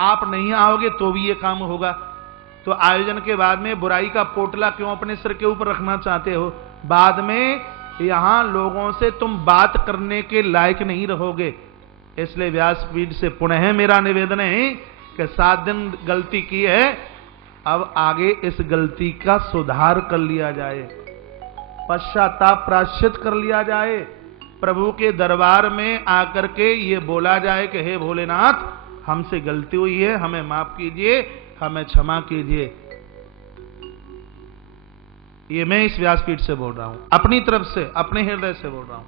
आप नहीं आओगे तो भी ये काम होगा। तो आयोजन के बाद में बुराई का पोटला क्यों अपने सिर के ऊपर रखना चाहते हो? बाद में यहां लोगों से तुम बात करने के लायक नहीं रहोगे। इसलिए व्यासपीठ से पुनः मेरा निवेदन है कि 7 दिन गलती की है, अब आगे इस गलती का सुधार कर लिया जाए, पश्चाताप प्रायश्चित कर लिया जाए, प्रभु के दरबार में आकर के ये बोला जाए कि हे भोलेनाथ, हमसे गलती हुई है, हमें माफ कीजिए, हमें क्षमा कीजिए। ये मैं इस व्यासपीठ से बोल रहा हूं, अपनी तरफ से, अपने हृदय से बोल रहा हूं।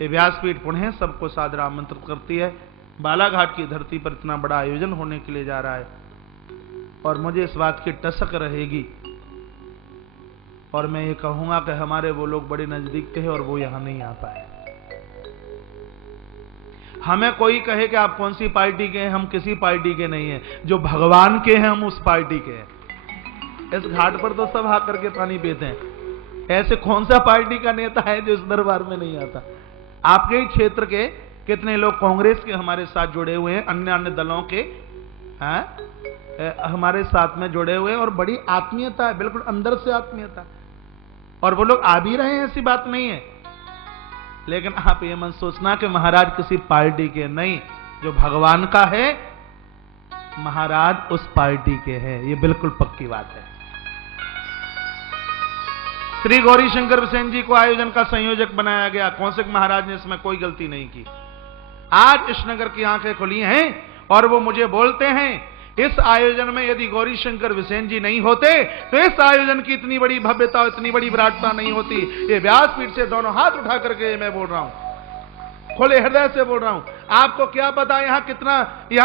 ये व्यासपीठ पुनः सबको सादर आमंत्रित करती है। बालाघाट की धरती पर इतना बड़ा आयोजन होने के लिए जा रहा है और मुझे इस बात की टसक रहेगी और मैं ये कहूंगा कि हमारे वो लोग बड़े नजदीक के हैं और वो यहां नहीं आ पाए। हमें कोई कहे कि आप कौन सी पार्टी के हैं, हम किसी पार्टी के नहीं हैं, जो भगवान के हैं हम उस पार्टी के हैं। इस घाट पर तो सब आ करके पानी पीते हैं, ऐसे कौन सा पार्टी का नेता है जो इस दरबार में नहीं आता? आपके ही क्षेत्र के कितने लोग कांग्रेस के हमारे साथ जुड़े हुए हैं, अन्य अन्य दलों के हमारे साथ में जुड़े हुए हैं और बड़ी आत्मीयता है, बिल्कुल अंदर से आत्मीयता, और वो लोग आ भी रहे हैं, ऐसी बात नहीं है। लेकिन आप ये मन सोचना कि महाराज किसी पार्टी के नहीं, जो भगवान का है महाराज उस पार्टी के हैं, ये बिल्कुल पक्की बात है। श्री गौरी शंकर बिसेन जी को आयोजन का संयोजक बनाया गया, कौशिक महाराज ने इसमें कोई गलती नहीं की। आज इस नगर की आंखें खुली हैं और वो मुझे बोलते हैं इस आयोजन में यदि गौरी शंकर बिसेन जी नहीं होते तो इस आयोजन की इतनी बड़ी भव्यता, इतनी बड़ी विराटता नहीं होती। ये व्यासपीठ से दोनों हाथ उठा करके मैं बोल रहा हूं, खुले हृदय से बोल रहा हूं। आपको क्या पता यहां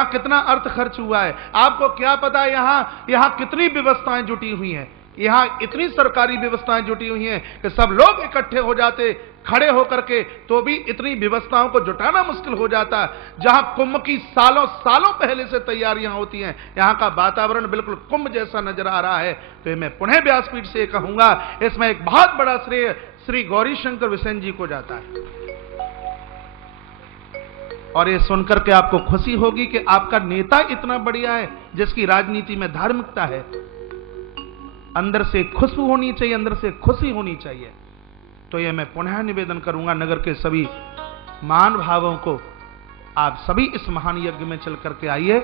कितना अर्थ खर्च हुआ है, आपको क्या पता यहां कितनी व्यवस्थाएं जुटी हुई हैं, यहां इतनी सरकारी व्यवस्थाएं जुटी हुई हैं कि सब लोग इकट्ठे हो जाते खड़े होकर के तो भी इतनी व्यवस्थाओं को जुटाना मुश्किल हो जाता है। जहां कुंभ की सालों सालों पहले से तैयारियां होती हैं, यहां का वातावरण बिल्कुल कुंभ जैसा नजर आ रहा है। तो मैं पुनः व्यासपीठ से कहूंगा, इसमें एक बहुत बड़ा श्रेय श्री गौरी शंकर बिसेन जी को जाता है। और ये सुनकर के आपको खुशी होगी कि आपका नेता इतना बढ़िया है, जिसकी राजनीति में धार्मिकता है। अंदर से खुशबू होनी चाहिए, अंदर से खुशी होनी चाहिए। तो ये मैं पुनः निवेदन करूंगा नगर के सभी महान भावों को, आप सभी इस महान यज्ञ में चल करके आइए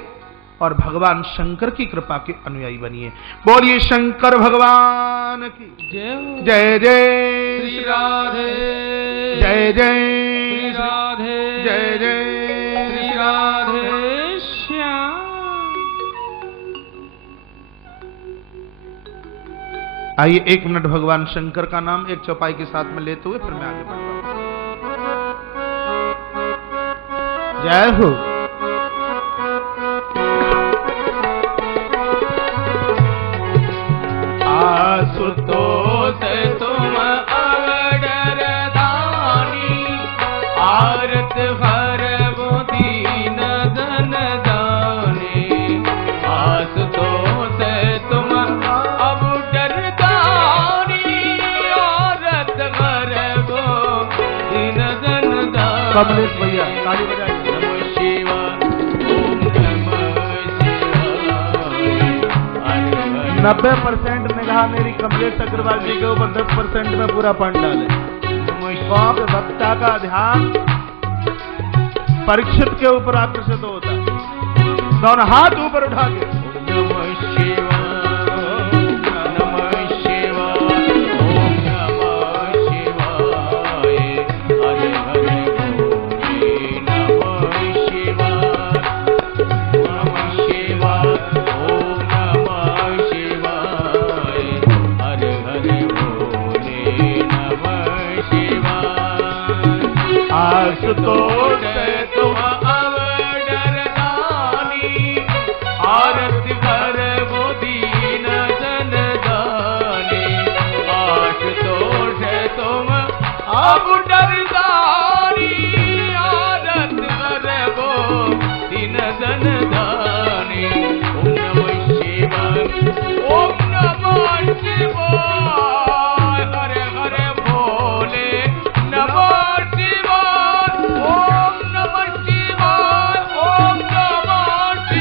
और भगवान शंकर की कृपा के अनुयायी बनिए। बोलिए शंकर भगवान की जय। जय जय श्री राधे, जय जय श्री राधे, जय जय श्री राधे श्याम। आइए 1 मिनट भगवान शंकर का नाम एक चौपाई के साथ में लेते हुए फिर मैं आगे बढ़ता हूं। जय हो। आशुतोष तुम अवडर दानी, आरत भर दीन धन दानी। आशुतोष तुम अवडर दानी, आरत भर दीन धन दानी। कमलेश भैया ताली बजाइए। नमः शिवाय, ओम नमः शिवाय। 90% निगाह मेरी कमलेश अग्रवाल जी के ऊपर, 10% में पूरा पंडाल है। कौन वक्ता का ध्यान परीक्षित के ऊपर आकर्षित होता है। दोनों हाथ ऊपर उठा के नमः शिवाय, नमः शिवाय, ओम नमः शिवाय। हरे हरे बोले नमः शिवाय, नमः शिवाय, ओम नमः शिवाय। हरे हरे बोले नमः शिवाय। आशुतोष तुम अवडर दानी, आरती कर दीन जन दानी। आशुतोष तुम अवडर दानी, आरती कर दीन जन दानी। ओम नमः शिवाय, ओम नमः शिवाय। हरे हरे भोले नमः शिवाय, ओम नमः शिवाय, ओम नमः शिवाय।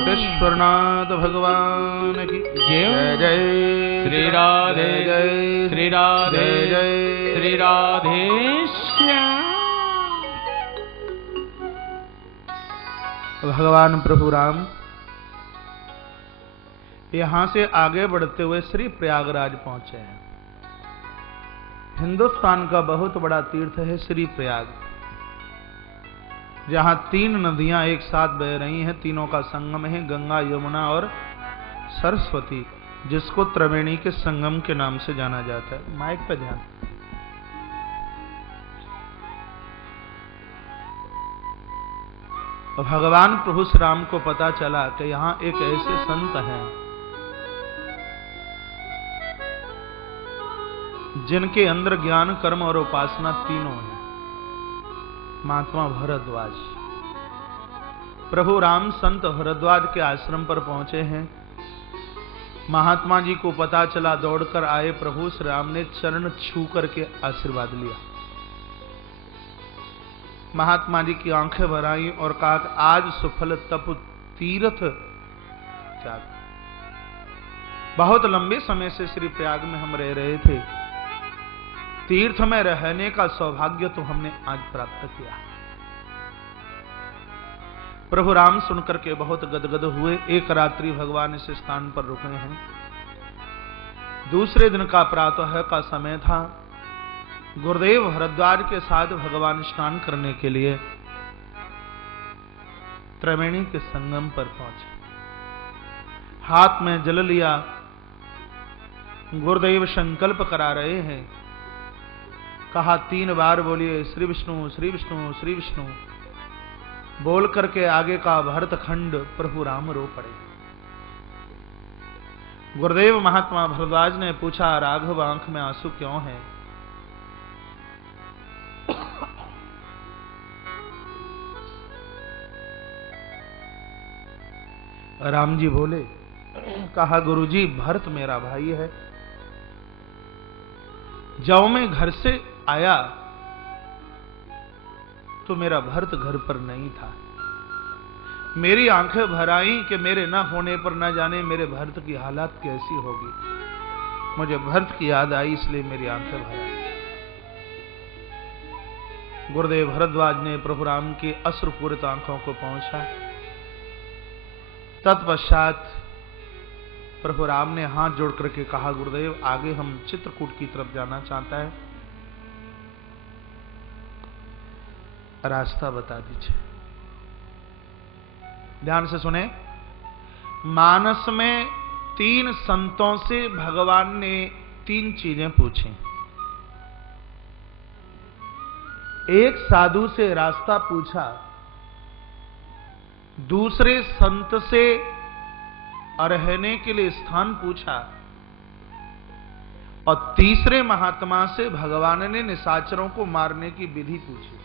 कोटेश्वरनाथ भगवान की जय। जय श्री राधे जय श्री राधे जय श्री राधे श्याम। भगवान प्रभु राम यहां से आगे बढ़ते हुए श्री प्रयागराज पहुंचे हैं। हिंदुस्तान का बहुत बड़ा तीर्थ है श्री प्रयाग, जहां 3 नदियां एक साथ बह रही हैं। तीनों का संगम है, गंगा, यमुना और सरस्वती, जिसको त्रिवेणी के संगम के नाम से जाना जाता है। माइक पे ध्यान। भगवान प्रभु श्री राम को पता चला कि यहां एक ऐसे संत हैं जिनके अंदर ज्ञान, कर्म और उपासना तीनों हैं। महात्मा भरद्वाज। प्रभु राम संत भरद्वाज के आश्रम पर पहुंचे हैं। महात्मा जी को पता चला, दौड़कर आए। प्रभु श्री राम ने चरण छू करके आशीर्वाद लिया। महात्मा जी की आंखें भर आईं और कहा कि आज सुफल तप तीर्थ त्याग। बहुत लंबे समय से श्री प्रयाग में हम रह रहे थे, तीर्थ में रहने का सौभाग्य तो हमने आज प्राप्त किया। प्रभु राम सुनकर के बहुत गदगद हुए। एक रात्रि भगवान इस स्थान पर रुके हैं। दूसरे दिन का प्रातः का समय था। गुरुदेव भरद्वाज के साथ भगवान स्नान करने के लिए त्रिवेणी के संगम पर पहुंचे। हाथ में जल लिया। गुरुदेव संकल्प करा रहे हैं। कहा 3 बार बोलिए श्री विष्णु श्री विष्णु श्री विष्णु। बोल करके आगे का भरत खंड प्रभु राम रो पड़े। गुरुदेव महात्मा भरद्वाज ने पूछा, राघव आंख में आंसू क्यों है? राम जी बोले, कहा गुरुजी भरत मेरा भाई है। जब मैं घर से आया तो मेरा भरत घर पर नहीं था। मेरी आंखें भर आईं कि मेरे न होने पर न जाने मेरे भरत की हालत कैसी होगी। मुझे भरत की याद आई, इसलिए मेरी आंखें भर आई। गुरुदेव भरद्वाज ने प्रभु राम की अश्रुपूरित आंखों को पहुंचा। तत्पश्चात प्रभु राम ने हाथ जोड़ करके कहा, गुरुदेव आगे हम चित्रकूट की तरफ जाना चाहता है, रास्ता बता दीजिए। ध्यान से सुने। मानस में 3 संतों से भगवान ने 3 चीजें पूछी। एक साधु से रास्ता पूछा, दूसरे संत से रहने के लिए स्थान पूछा, और तीसरे महात्मा से भगवान ने निशाचरों को मारने की विधि पूछी।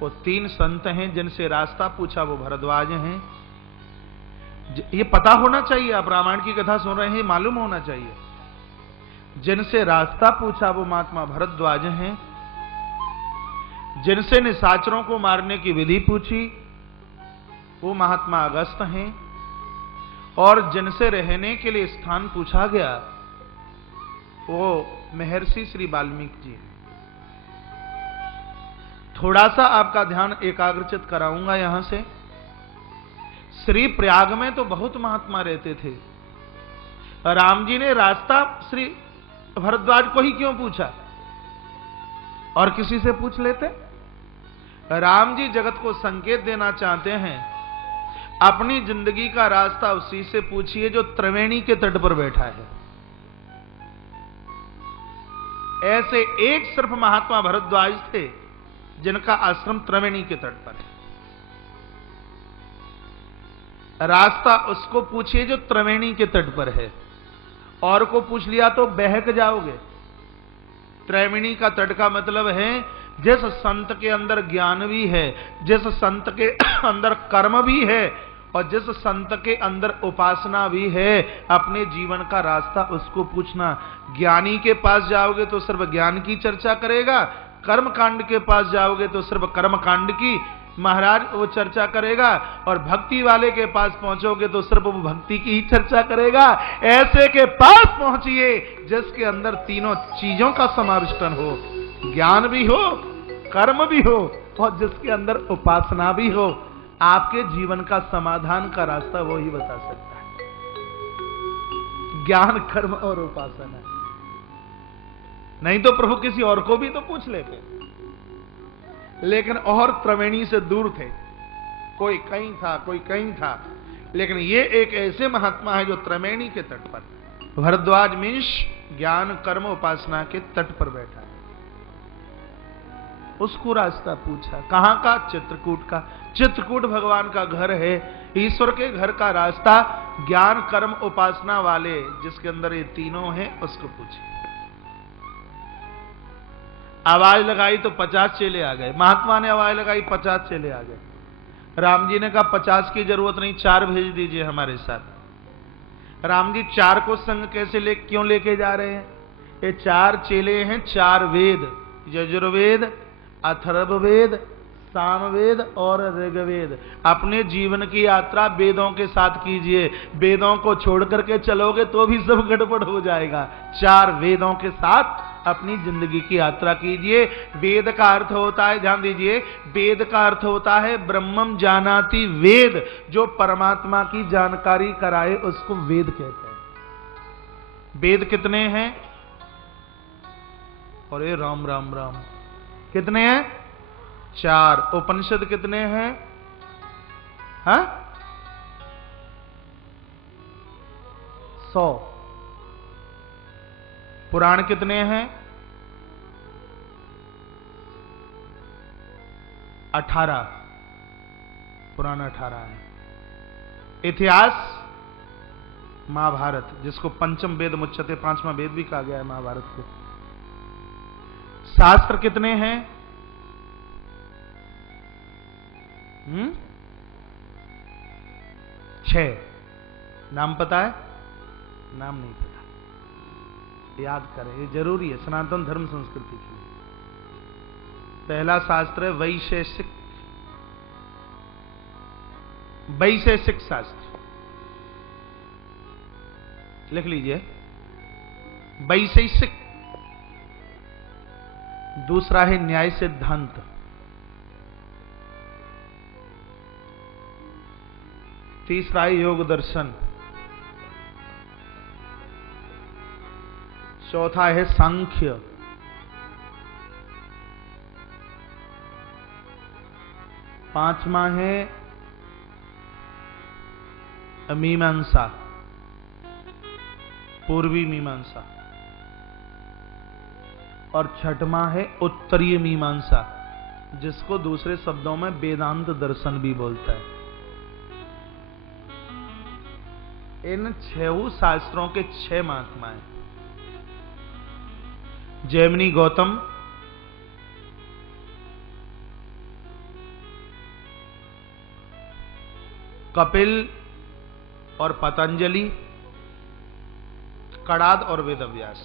वो 3 संत हैं जिनसे रास्ता पूछा, वो भरद्वाज हैं। ये पता होना चाहिए, आप रामायण की कथा सुन रहे हैं, मालूम होना चाहिए। जिनसे रास्ता पूछा वो महात्मा भरद्वाज हैं। जिनसे निशाचरों को मारने की विधि पूछी वो महात्मा अगस्त हैं। और जिनसे रहने के लिए स्थान पूछा गया वो महर्षि श्री वाल्मीकि जी। थोड़ा सा आपका ध्यान एकाग्रचित कराऊंगा यहां से। श्री प्रयाग में तो बहुत महात्मा रहते थे। राम जी ने रास्ता श्री भरद्वाज को ही क्यों पूछा, और किसी से पूछ लेते? राम जी जगत को संकेत देना चाहते हैं, अपनी जिंदगी का रास्ता उसी से पूछिए जो त्रिवेणी के तट पर बैठा है। ऐसे एक सिर्फ महात्मा भरद्वाज थे जिनका आश्रम त्रिवेणी के तट पर है। रास्ता उसको पूछिए जो त्रिवेणी के तट पर है, और को पूछ लिया तो बहक जाओगे। त्रिवेणी का तट का मतलब है जिस संत के अंदर ज्ञान भी है, जिस संत के अंदर कर्म भी है, और जिस संत के अंदर उपासना भी है, अपने जीवन का रास्ता उसको पूछना। ज्ञानी के पास जाओगे तो सिर्फ ज्ञान की चर्चा करेगा, कर्म कांड के पास जाओगे तो सिर्फ कर्म कांड की महाराज वो चर्चा करेगा, और भक्ति वाले के पास पहुंचोगे तो सिर्फ वो भक्ति की ही चर्चा करेगा। ऐसे के पास पहुंचिए जिसके अंदर तीनों चीजों का समाविष्टन हो, ज्ञान भी हो, कर्म भी हो, और जिसके अंदर उपासना भी हो। आपके जीवन का समाधान का रास्ता वो ही बता सकता है, ज्ञान, कर्म और उपासना। नहीं तो प्रभु किसी और को भी तो पूछ लेते, लेकिन और त्रिवेणी से दूर थे, कोई कहीं था, कोई कहीं था, लेकिन ये एक ऐसे महात्मा है जो त्रिवेणी के तट पर, भरद्वाज मीन्स ज्ञान कर्म उपासना के तट पर बैठा है। उसको रास्ता पूछा, कहां का? चित्रकूट का। चित्रकूट भगवान का घर है, ईश्वर के घर का रास्ता ज्ञान कर्म उपासना वाले जिसके अंदर ये तीनों हैं, उसको पूछे। आवाज लगाई तो 50 चेले आ गए। महात्मा ने आवाज लगाई, 50 चेले आ गए। राम जी ने कहा 50 की जरूरत नहीं, 4 भेज दीजिए हमारे साथ। राम जी 4 को संग कैसे क्यों लेके जा रहे हैं? ये 4 चेले हैं, 4 वेद, यजुर्वेद, अथर्ववेद, सामवेद और ऋग्वेद। अपने जीवन की यात्रा वेदों के साथ कीजिए, वेदों को छोड़ करके चलोगे तो भी सब गड़बड़ हो जाएगा। 4 वेदों के साथ अपनी जिंदगी की यात्रा कीजिए। वेद का अर्थ होता है, ध्यान दीजिए, वेद का अर्थ होता है ब्रह्मम जानाति वेद, जो परमात्मा की जानकारी कराए उसको वेद कहते हैं। वेद कितने हैं? अरे राम राम राम, कितने हैं? 4। उपनिषद कितने हैं? हाँ, 100। पुराण कितने हैं? 18। पुराण 18 है। इतिहास महाभारत, जिसको पंचम वेद मुच्यते, 5वां वेद भी कहा गया है महाभारत को। शास्त्र कितने हैं? 6। नाम पता है? नाम नहीं पता, याद करें, ये जरूरी है सनातन धर्म संस्कृति के लिए। पहला शास्त्र है वैशेषिक, वैशेषिक शास्त्र, लिख लीजिए, वैशेषिक। दूसरा है न्याय सिद्धांत, तीसरा है योग दर्शन, चौथा है सांख्य, पांचवा है मीमांसा, पूर्वी मीमांसा, और छठवां है उत्तरीय मीमांसा, जिसको दूसरे शब्दों में वेदांत दर्शन भी बोलता है। इन 6 शास्त्रों के 6 महात्मा हैं। जैमिनी गौतम, कपिल और पतंजलि, कड़ाद और वेदव्यास,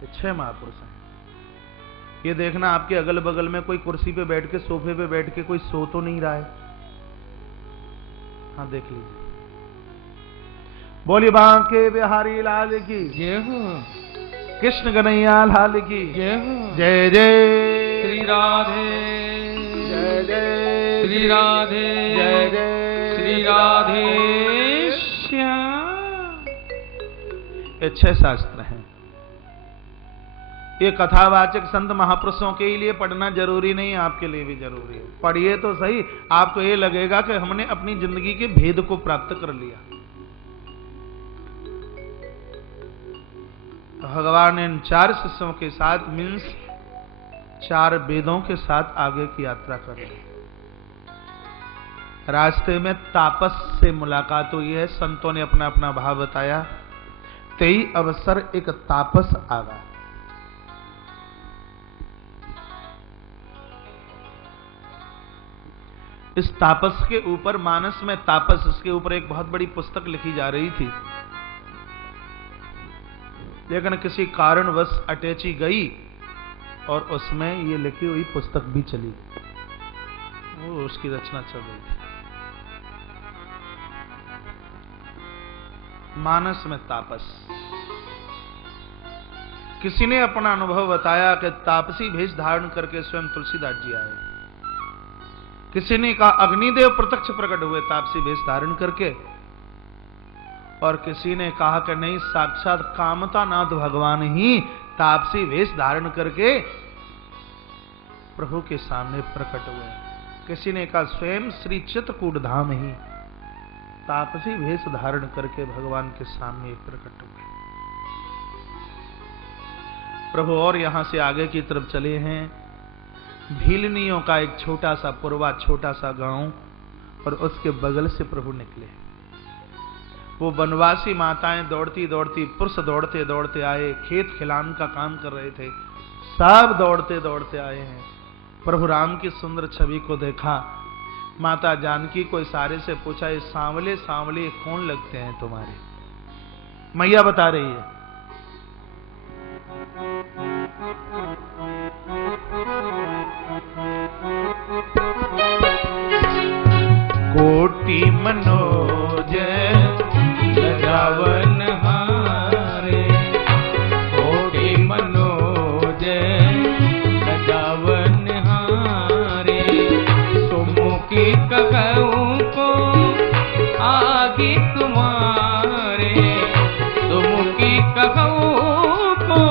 ये 6 महापुरुष हैं। ये देखना आपके अगल बगल में कोई कुर्सी पे बैठ के, सोफे पे बैठ के कोई सो तो नहीं रहा है। हाँ, देख लीजिए। बोलिए बांके बिहारी लाल की जय हो, कृष्ण कन्हैया लाल की जय हो। जय जय श्री राधे, जय जय श्री राधे, जय जय श्री राधे श्याम। ये 6 शास्त्र हैं। ये कथावाचक संत महापुरुषों के लिए पढ़ना जरूरी नहीं है, आपके लिए भी जरूरी है। पढ़िए तो सही, आपको ये लगेगा कि हमने अपनी जिंदगी के भेद को प्राप्त कर लिया। भगवान ने इन 4 शिष्यों के साथ मीन्स 4 वेदों के साथ आगे की यात्रा कर रहे। रास्ते में तापस से मुलाकात हुई है। संतों ने अपना अपना भाव बताया। तेई अवसर एक तापस आवा। इस तापस के ऊपर, मानस में तापस, इसके ऊपर एक बहुत बड़ी पुस्तक लिखी जा रही थी। लेकिन किसी कारणवश अटैची गई और उसमें ये लिखी हुई पुस्तक भी चली, वो उसकी रचना चल रही थी। मानस में तापस। किसी ने अपना अनुभव बताया कि तापसी भेष धारण करके स्वयं तुलसीदास जी आए। किसी ने कहा अग्निदेव प्रत्यक्ष प्रकट हुए तापसी भेष धारण करके, और किसी ने कहा कि नहीं, साक्षात कामतानाथ भगवान ही तापसी वेश धारण करके प्रभु के सामने प्रकट हुए। किसी ने कहा स्वयं श्री चित्रकूट धाम ही तापसी वेश धारण करके भगवान के सामने प्रकट हुए। प्रभु और यहां से आगे की तरफ चले हैं। भीलनियों का एक छोटा सा पुरवा, छोटा सा गांव, और उसके बगल से प्रभु निकले। वो वनवासी माताएं दौड़ती दौड़ती, पुरुष दौड़ते दौड़ते आए, खेत खिलान का काम कर रहे थे, सब दौड़ते दौड़ते आए हैं। प्रभु राम की सुंदर छवि को देखा। माता जानकी को इशारे से पूछा, ये सांवले सांवले कौन लगते हैं तुम्हारे? मैया बता रही है, कोटि मनोज लजावन हारे, कोटि मनोज लजावन हारे, सुमुखी ककहूँ को आगे तुम्हारे, सुमुखी ककहूँ को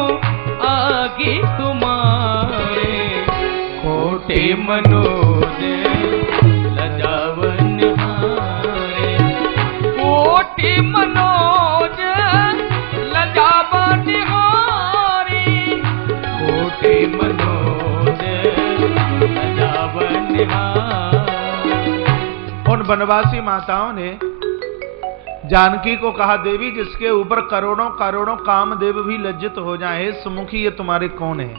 आगे तुम्हारे, कोटि मनोज लजावन हारे, कोटि मनोज लजावन हारे, कोटि मनोज लजावन हारे। उन वनवासी माताओं ने जानकी को कहा, देवी जिसके ऊपर करोड़ों करोड़ों कामदेव भी लज्जित हो जाए, सुमुखी ये तुम्हारे कौन है?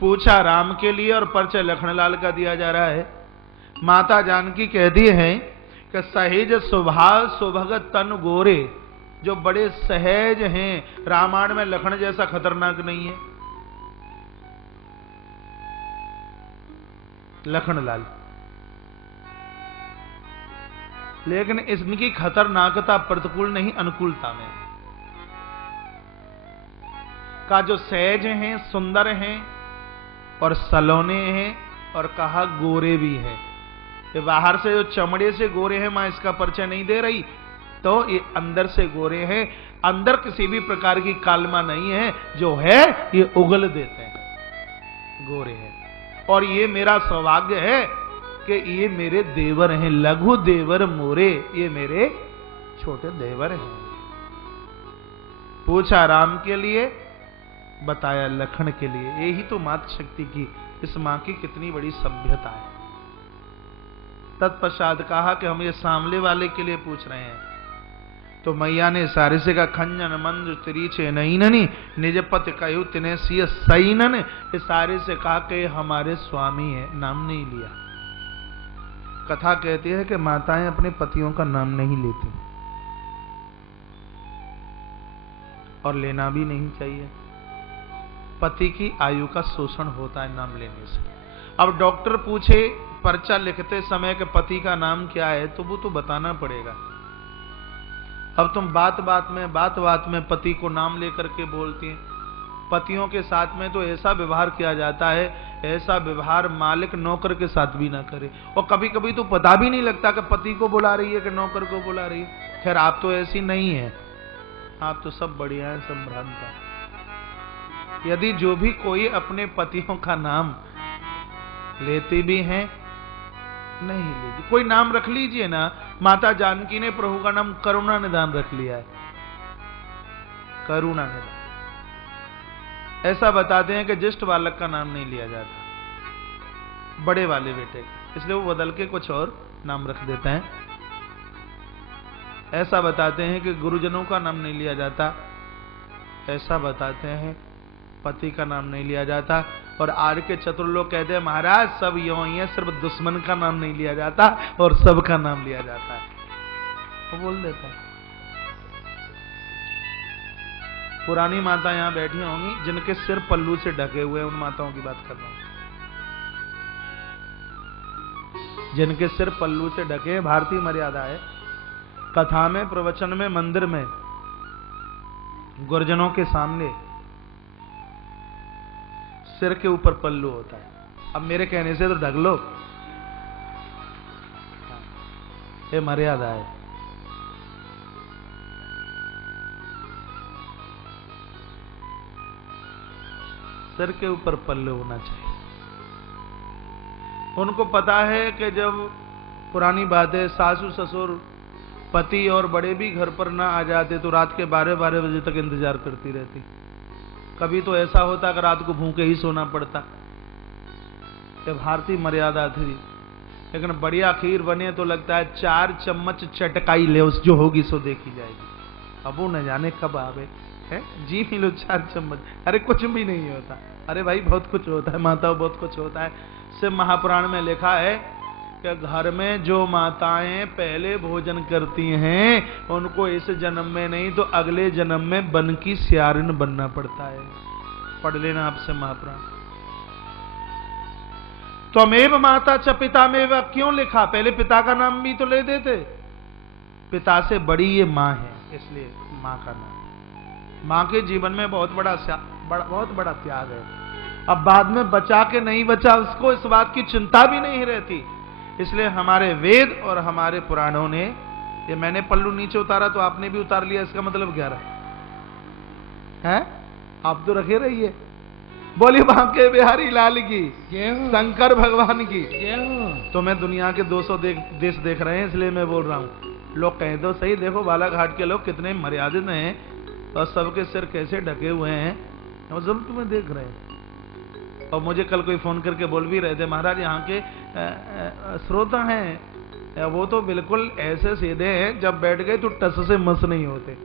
पूछा राम के लिए और परिचय लखनलाल का दिया जा रहा है। माता जानकी कहती हैं कि सहेज स्वभाव सुभगत तन गोरे, जो बड़े सहज हैं, रामायण में लखन जैसा खतरनाक नहीं है। लखनलाल, लेकिन इनकी खतरनाकता प्रतिकूल नहीं, अनुकूलता में का जो सहज हैं, सुंदर हैं और सलोने हैं, और कहा गोरे भी हैं। ये बाहर से जो चमड़े से गोरे हैं, मां इसका परिचय नहीं दे रही, तो ये अंदर से गोरे हैं। अंदर किसी भी प्रकार की कालमा नहीं है, जो है ये उगल देते हैं, गोरे हैं। और ये मेरा सौभाग्य है कि ये मेरे देवर हैं, लघु देवर मोरे, ये मेरे छोटे देवर हैं। पूछा राम के लिए, बताया लखन के लिए। यही तो मातृ शक्ति की, इस मां की कितनी बड़ी सभ्यता है। तत्पश्चात कहा कि हम ये सामले वाले के लिए पूछ रहे हैं। तो मैया ने सारे से कहा, खंजन मंज तिरीछे नईननी निज पति कहु तिने सिय सईनन। इस सारे से कहा कि हमारे स्वामी है, नाम नहीं लिया। कथा कहती है कि माताएं अपने पतियों का नाम नहीं लेती, और लेना भी नहीं चाहिए। पति की आयु का शोषण होता है नाम लेने से। अब डॉक्टर पूछे पर्चा लिखते समय कि पति का नाम क्या है, तो वो तो बताना पड़ेगा। अब तुम बात बात में पति को नाम लेकर के बोलती हैं। पतियों के साथ में तो ऐसा व्यवहार किया जाता है, ऐसा व्यवहार मालिक नौकर के साथ भी ना करे। और कभी कभी तो पता भी नहीं लगता कि पति को बुला रही है कि नौकर को बुला रही है। खैर आप तो ऐसी नहीं है, आप तो सब बढ़िया है, सब भ्रांत है। यदि जो भी कोई अपने पतियों का नाम लेते भी हैं, नहीं लेती, कोई नाम रख लीजिए ना। माता जानकी ने प्रभु का नाम करुणा निधान रख लिया है, करुणा निधान। ऐसा बताते हैं कि ज्येष्ठ बालक का नाम नहीं लिया जाता, बड़े वाले बेटे का, इसलिए वो बदल के कुछ और नाम रख देते हैं। ऐसा बताते हैं कि गुरुजनों का नाम नहीं लिया जाता, ऐसा बताते हैं पति का नाम नहीं लिया जाता। और आज के चतुर लोग कहते हैं महाराज सब यूं ही है, सिर्फ दुश्मन का नाम नहीं लिया जाता और सबका नाम लिया जाता है, वो बोल देता है। पुरानी माता यहाँ बैठी होंगी जिनके सिर पल्लू से ढके हुए हैं, उन माताओं की बात कर रहा हूं, जिनके सिर पल्लू से ढके। भारतीय मर्यादा है, कथा में, प्रवचन में, मंदिर में गुरुजनों के सामने सिर के ऊपर पल्लू होता है। अब मेरे कहने से तो ढक लो, ये मर्यादा है। सिर के ऊपर पल्लू होना चाहिए। उनको पता है कि जब पुरानी बात है, सासू ससुर पति और बड़े भी घर पर ना आ जाते तो रात के 12-12 बजे तक इंतजार करती रहती। कभी तो ऐसा होता कि रात को भूखे ही सोना पड़ता। ये भारतीय मर्यादा थी। लेकिन बढ़िया खीर बने तो लगता है 4 चम्मच चटकाई ले, उस जो होगी सो देखी जाएगी। अब वो न जाने कब आवे है, जी मिलो 4 चम्मच। अरे कुछ भी नहीं होता, अरे भाई बहुत कुछ होता है माताओं, बहुत कुछ होता है। शिव महापुराण में लिखा है कि घर में जो माताएं पहले भोजन करती हैं उनको इस जन्म में नहीं तो अगले जन्म में बन की सियारिन बनना पड़ता है। पढ़ लेना आपसे महापुराण। त्वमेव माता च पितामेव, क्यों लिखा? पहले पिता का नाम भी तो ले देते। पिता से बड़ी ये माँ है, इसलिए माँ का नाम। माँ के जीवन में बहुत बड़ा त्याग है। अब बाद में बचा के नहीं बचा उसको इस बात की चिंता भी नहीं रहती। इसलिए हमारे वेद और हमारे पुराणों ने, ये मैंने पल्लू नीचे उतारा तो आपने भी उतार लिया, इसका मतलब क्या रहा है? आप तो रखे रहिए। बोलिए बांके बिहारी लाल की, शंकर भगवान की। तो मैं दुनिया के 200 देश देख रहे हैं इसलिए मैं बोल रहा हूं। लोग कहें तो सही, देखो बालाघाट के लोग कितने मर्यादित हैं और सबके सिर कैसे ढके हुए हैं, और जब तुम्हें देख रहे हैं। और मुझे कल कोई फोन करके बोल भी रहे थे, महाराज यहाँ के श्रोता हैं वो तो बिल्कुल ऐसे सीधे हैं, जब बैठ गए तो टस से मस नहीं होते।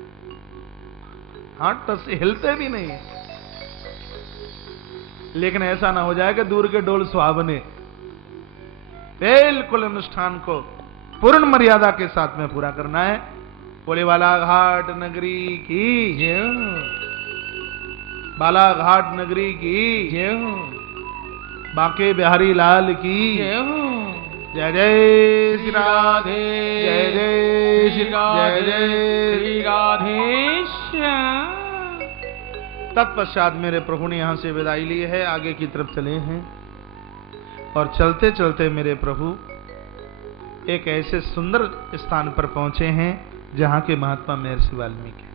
हाँ, टस हिलते भी नहीं है। लेकिन ऐसा ना हो जाए कि दूर के डोल सुहावने। बिल्कुल अनुष्ठान को पूर्ण मर्यादा के साथ में पूरा करना है। बोले बालाघाट नगरी की, बालाघाट नगरी की, बांके बिहारी लाल की जय जय श्री राधे, जय जय श्री राधे, श्री राधेश्याम। तत्पश्चात मेरे प्रभु ने यहां से विदाई ली है, आगे की तरफ चले हैं। और चलते चलते मेरे प्रभु एक ऐसे सुंदर स्थान पर पहुंचे हैं जहां के महात्मा महर्षि वाल्मीकि।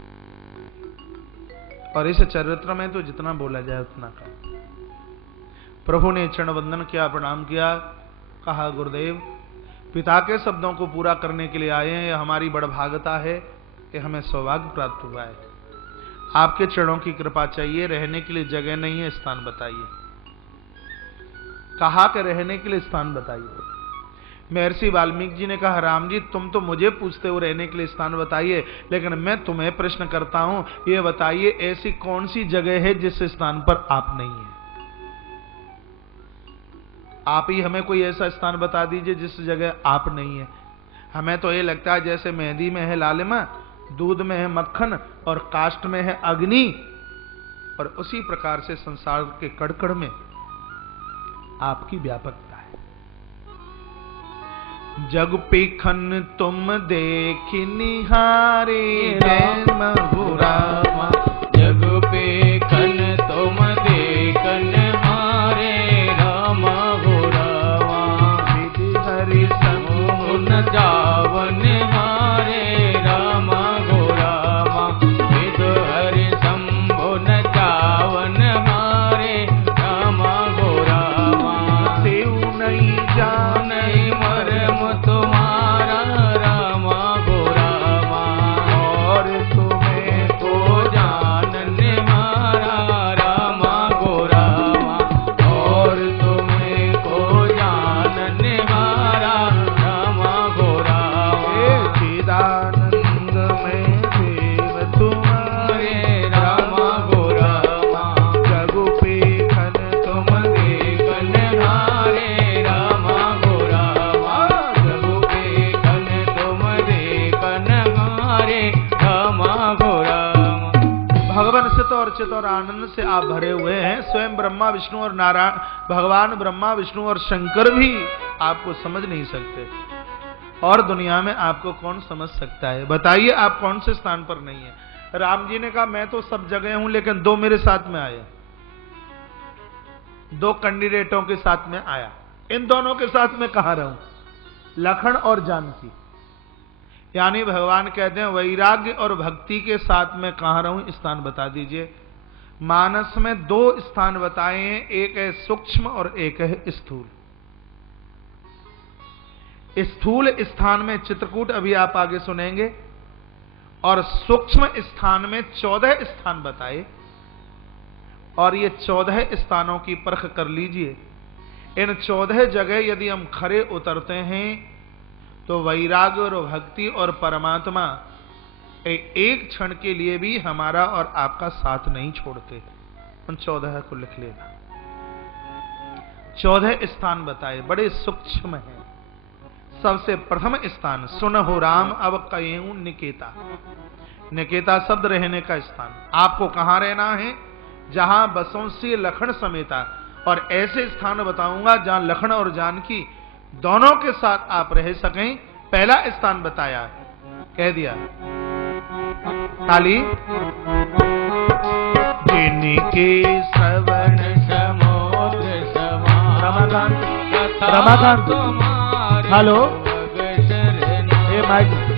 और इस चरित्र में तो जितना बोला जाए उतना कम। प्रभु ने चरण वंदन किया, प्रणाम किया, कहा गुरुदेव पिता के शब्दों को पूरा करने के लिए आए हैं, यह हमारी बड़भागता है, ये हमें सौभाग्य प्राप्त हुआ है। आपके चरणों की कृपा चाहिए, रहने के लिए जगह नहीं है, स्थान बताइए। कहा कि रहने के लिए स्थान बताइए। महर्षि वाल्मीकि जी ने कहा राम जी तुम तो मुझे पूछते हो रहने के लिए स्थान बताइए, लेकिन मैं तुम्हें प्रश्न करता हूं, ये बताइए ऐसी कौन सी जगह है जिस स्थान पर आप नहीं है? आप ही हमें कोई ऐसा स्थान बता दीजिए जिस जगह आप नहीं है। हमें तो ये लगता है जैसे मेहंदी में है लालिमा, दूध में है मक्खन और काष्ठ में है अग्नि, और उसी प्रकार से संसार के कड़कड़ में आपकी व्यापकता है। जग पेखन तुम देखि निहारे राम रामा, जग पेखन तुम देखन हारे राम रामा, विधि हरि मुन जावन हारे राम रामा, विद हरि शंभु न जावन हारे राम रामा, देव नहीं जान नहीं मरम तुम्हारा राम रामा, और तुम्हें को जान चित और आनंद से आप भरे हुए हैं। स्वयं ब्रह्मा विष्णु और नारायण, भगवान ब्रह्मा विष्णु और शंकर भी आपको समझ नहीं सकते, और दुनिया में आपको कौन समझ सकता है? बताइए आप कौन से स्थान पर नहीं है? राम जी ने कहा मैं तो सब जगह हूं, लेकिन दो मेरे साथ में आए, दो कैंडिडेटों के साथ में आया, इन दोनों के साथ में कहां रहूं? लखन और जानकी। यानी भगवान कहते हैं वैराग्य और भक्ति के साथ में कहां रहूं? स्थान बता दीजिए। मानस में दो स्थान बताए हैं, एक है सूक्ष्म और एक है स्थूल। स्थूल स्थान में चित्रकूट अभी आप आगे सुनेंगे, और सूक्ष्म स्थान में 14 स्थान बताए, और ये 14 स्थानों की परख कर लीजिए। इन 14 जगह यदि हम खरे उतरते हैं तो वैराग्य और भक्ति और परमात्मा एक क्षण के लिए भी हमारा और आपका साथ नहीं छोड़ते। उन 14 को लिख लेना। 14 स्थान बताए, बड़े सूक्ष्म हैं। सबसे प्रथम स्थान सुनहु राम अब कहेऊं निकेता। निकेता शब्द रहने का स्थान। आपको कहां रहना है? जहां बसों से लखन समेता, और ऐसे स्थान बताऊंगा जहां लखन और जानकी दोनों के साथ आप रह सकें। पहला स्थान बताया, कह दिया ताली। जिनके श्रवण समुद्र समान रमाकांत, हेलो, भग शरण ए माइक